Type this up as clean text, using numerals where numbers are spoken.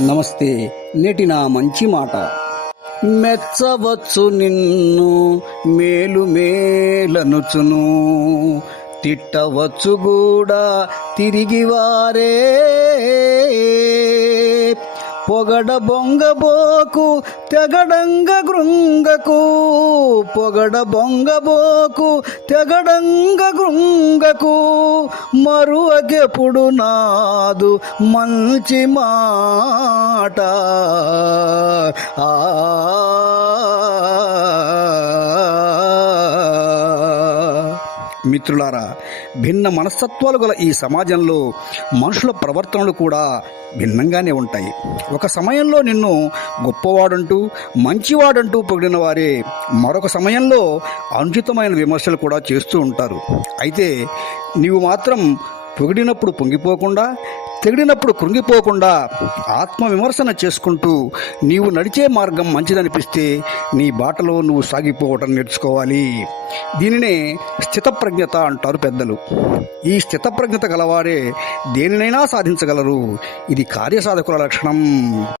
నమస్తే. నేటి నా మంచి మాట. మెచ్చవచ్చు నిన్ను మేలు మేలనుచును, తిట్టవచ్చు కూడా తిరిగి వారే. పొగడ బొంగబోకు తెగడంగ గృంగకు, పొగడ బొంగబోకు తెగడంగ గృంగకు, మరువగెప్పుడు నాదు మంచి మాట. మిత్రులారా, భిన్న మనస్తత్వాలు గల ఈ సమాజంలో మనుషుల ప్రవర్తనలు కూడా భిన్నంగానే ఉంటాయి. ఒక సమయంలో నిన్ను గొప్పవాడంటూ మంచివాడంటూ పొగిడిన వారే మరొక సమయంలో అనుచితమైన విమర్శలు కూడా చేస్తూ ఉంటారు. అయితే నీవు మాత్రం పొగిడినప్పుడు పొంగిపోకుండా, తెగిడినప్పుడు కృంగిపోకుండా ఆత్మవిమర్శన చేసుకుంటూ నీవు నడిచే మార్గం మంచిదనిపిస్తే నీ బాటలో నువ్వు సాగిపోవటం నేర్చుకోవాలి. దీనినే స్థితప్రజ్ఞత అంటారు పెద్దలు. ఈ స్థితప్రజ్ఞత గలవారే దేనినైనా సాధించగలరు. ఇది కార్యసాధకుల లక్షణం.